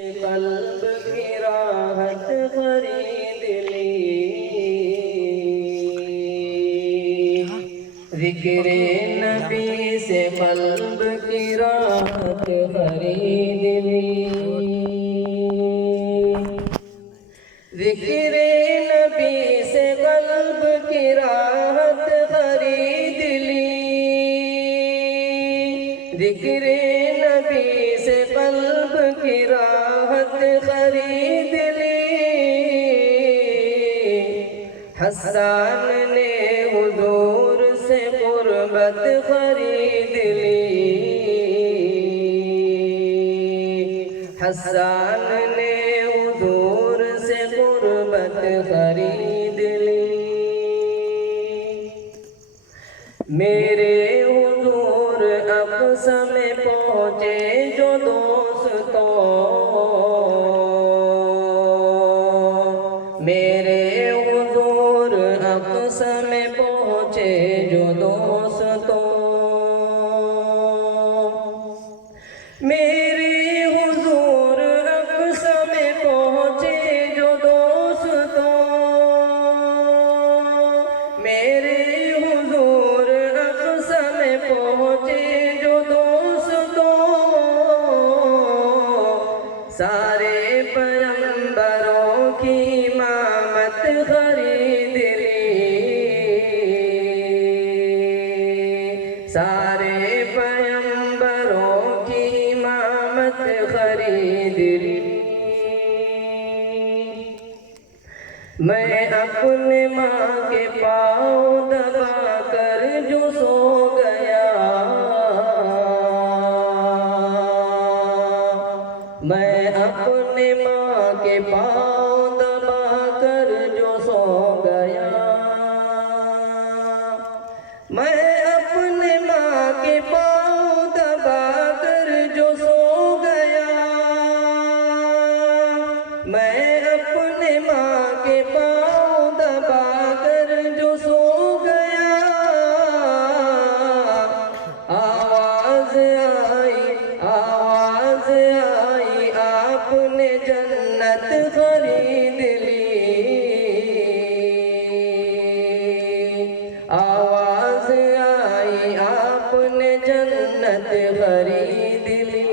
कल्ब की राहत खरीद ली, ज़िक्र नबी से कल्ब की राहत खरीद ली, ज़िक्र नबी से कल्ब की राहत खरीद ली, ज़िक्र नबी से कल्ब की राहत खरीद ली। हसन ने हुजूर से कुर्बत खरीद ली, हसन ने हुजूर से कुर्बत खरीद ली। मेरे हुजूर अक़सा में पहुँचे जो दोस्तों, मेरे हुजूर अक़सा में पहुँचे जो दोस्तों, मेरे हुजूर अक़सा में पहुँचे जो दोस्तों, मेरे हुजूर अक़सा में पहुँचे जो दोस्तों, सारे पैगंबरों की इमामत खरीद ली, सारे पैगंबरों की इमामत खरीद ली। मैं अपने माँ के पाँव दबा कर जो सो गया, मैं अपने माँ के पाँव दबा कर जो सो गया, मैं अपने माँ के पाँव दबा कर जो सो गया, मैं अपने माँ के पाँव दबा कर जो सो गया। आवाज़ आई आपने जन्नत खरीद ली, आवाज़ आई आपने जन्नत खरीद ली।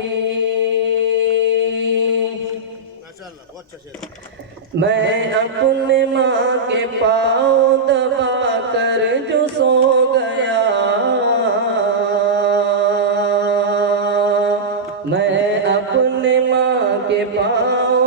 मैं अपने माँ के पाँव दबा कर जो सो गया, मैं अपने माँ के पाँव